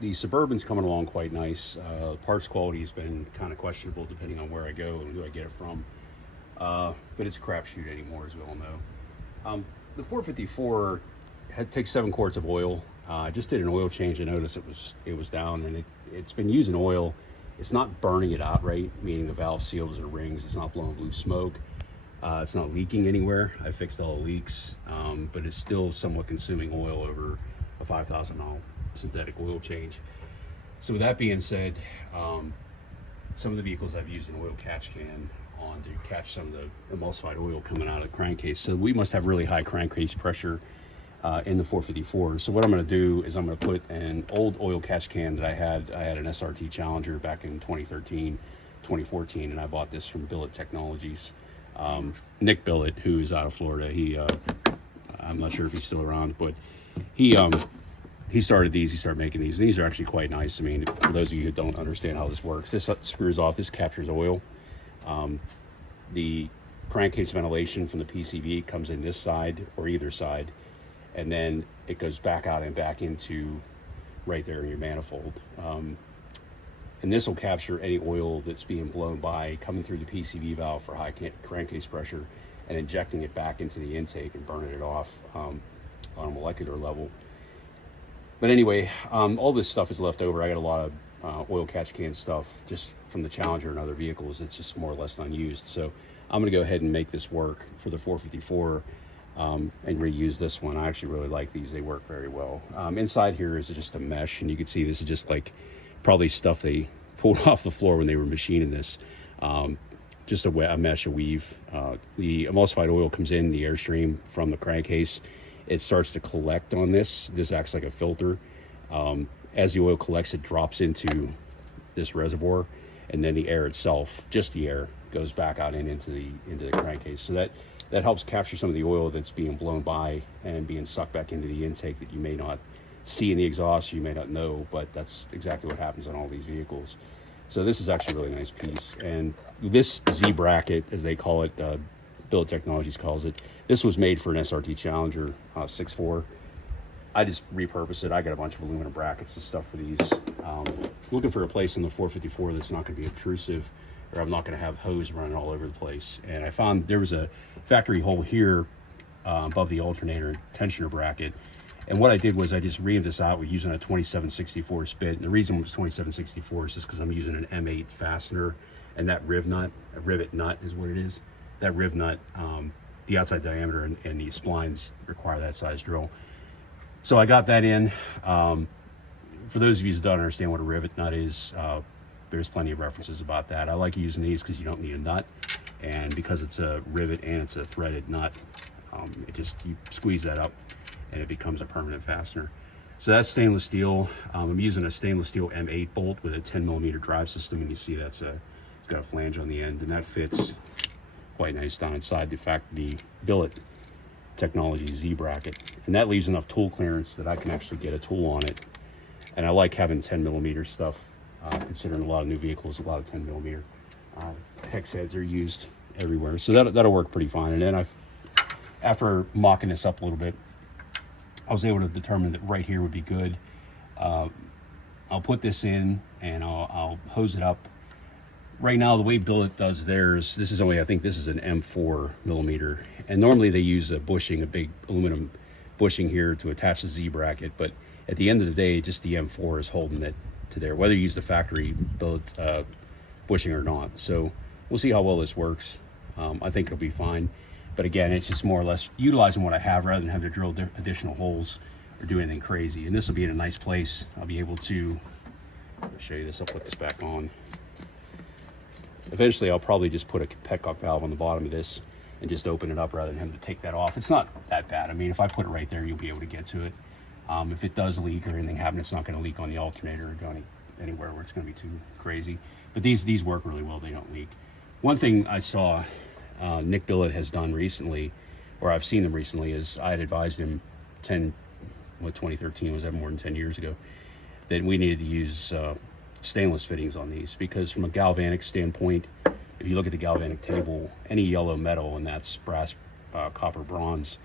the Suburban's coming along quite nice. Parts quality has been kind of questionable depending on where I go and who I get it from. But it's a crapshoot anymore, as we all know. The 454 takes 7 quarts of oil. I just did an oil change and noticed it was down, and it's been using oil. It's not burning it out right, meaning the valve seals or rings. It's not blowing blue smoke. It's not leaking anywhere. I fixed all the leaks, but it's still somewhat consuming oil over a 5,000 mile synthetic oil change. So with that being said, some of the vehicles I've used an oil catch can on to catch some of the emulsified oil coming out of the crankcase. So we must have really high crankcase pressure in the 454. So what I'm going to do is I'm going to put an old oil catch can that I had an SRT Challenger back in 2013, 2014, and I bought this from Billet Technologies. Nick Billet, who is out of Florida, I'm not sure if he's still around, but he started these. He started making these. These are actually quite nice. I mean, for those of you who don't understand how this works, this screws off. This captures oil. The crankcase ventilation from the PCV comes in this side or either side, and then it goes back out and back into right there in your manifold. And this will capture any oil that's being blown by coming through the PCV valve for high crankcase pressure and injecting it back into the intake and burning it off on a molecular level. But anyway, all this stuff is left over. I got a lot of oil catch can stuff just from the Challenger and other vehicles. It's just more or less unused. So I'm going to go ahead and make this work for the 454 and reuse this one. I actually really like these. They work very well. Inside here is just a mesh, and you can see this is just like probably stuff they pulled off the floor when they were machining this. Just a mesh, a weave. The emulsified oil comes in the airstream from the crankcase. It starts to collect on this. This acts like a filter. As the oil collects, it drops into this reservoir, and then the air itself, just the air, goes back out and into the crankcase. So that helps capture some of the oil that's being blown by and being sucked back into the intake that you may not see in the exhaust, you may not know, but that's exactly what happens on all these vehicles. So this is actually a really nice piece. And this Z bracket, as they call it, Billet Technologies calls it, this was made for an SRT Challenger 6.4. I just repurposed it. I got a bunch of aluminum brackets and stuff for these. Looking for a place in the 454 that's not going to be obtrusive, or I'm not going to have hose running all over the place. And I found there was a factory hole here above the alternator tensioner bracket. And what I did was I just reamed this out with using a 2764 spit. And the reason it was 2764 is just because I'm using an M8 fastener, and that rivet nut is what it is. That rivet nut, the outside diameter and the splines require that size drill. So I got that in. For those of you who don't understand what a rivet nut is, there's plenty of references about that. I like using these because you don't need a nut, and because it's a rivet and it's a threaded nut, you squeeze that up and it becomes a permanent fastener. So that's stainless steel. I'm using a stainless steel M8 bolt with a 10mm drive system, and you see it's got a flange on the end, and that fits quite nice down inside the Billet Technology Z bracket, and that leaves enough tool clearance that I can actually get a tool on it. And I like having 10mm stuff, considering a lot of new vehicles, a lot of 10mm hex heads are used everywhere. So that'll work pretty fine. And then after mocking this up a little bit, I was able to determine that right here would be good. I'll put this in and I'll hose it up. Right now, the way Billet does theirs, I think this is an M4mm, and normally they use a bushing, a big aluminum bushing here to attach the Z bracket, but at the end of the day, just the M4 is holding it to there, whether you use the factory Billet bushing or not. So we'll see how well this works. I think it'll be fine. But again, it's just more or less utilizing what I have rather than having to drill additional holes or do anything crazy. And this will be in a nice place. I'll be able to show you this. I'll put this back on. Eventually, I'll probably just put a petcock valve on the bottom of this and just open it up rather than having to take that off. It's not that bad. I mean, if I put it right there, you'll be able to get to it. If it does leak or anything happen, it's not going to leak on the alternator or go anywhere where it's going to be too crazy. But these work really well. They don't leak. One thing I saw Nick Billet has done recently, or I've seen him recently, is I had advised him 2013 was that, more than 10 years ago, that we needed to use stainless fittings on these, because from a galvanic standpoint, if you look at the galvanic table, any yellow metal, and that's brass, copper, bronze,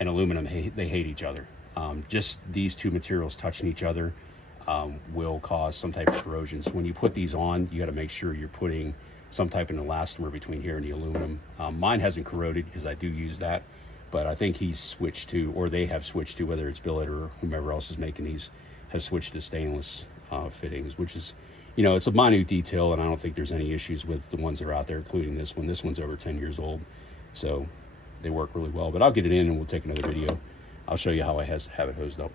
and aluminum, they hate each other. Just these two materials touching each other will cause some type of corrosion. So when you put these on, you got to make sure you're putting some type of an elastomer between here and the aluminum. Mine hasn't corroded because I do use that, but I think he's switched to, or they have switched to, whether it's Billet or whomever else is making these, has switched to stainless fittings, which is, you know, it's a minute detail, and I don't think there's any issues with the ones that are out there, including this one. This one's over 10 years old, so they work really well. But I'll get it in and we'll take another video. I'll show you how I have it hosed up.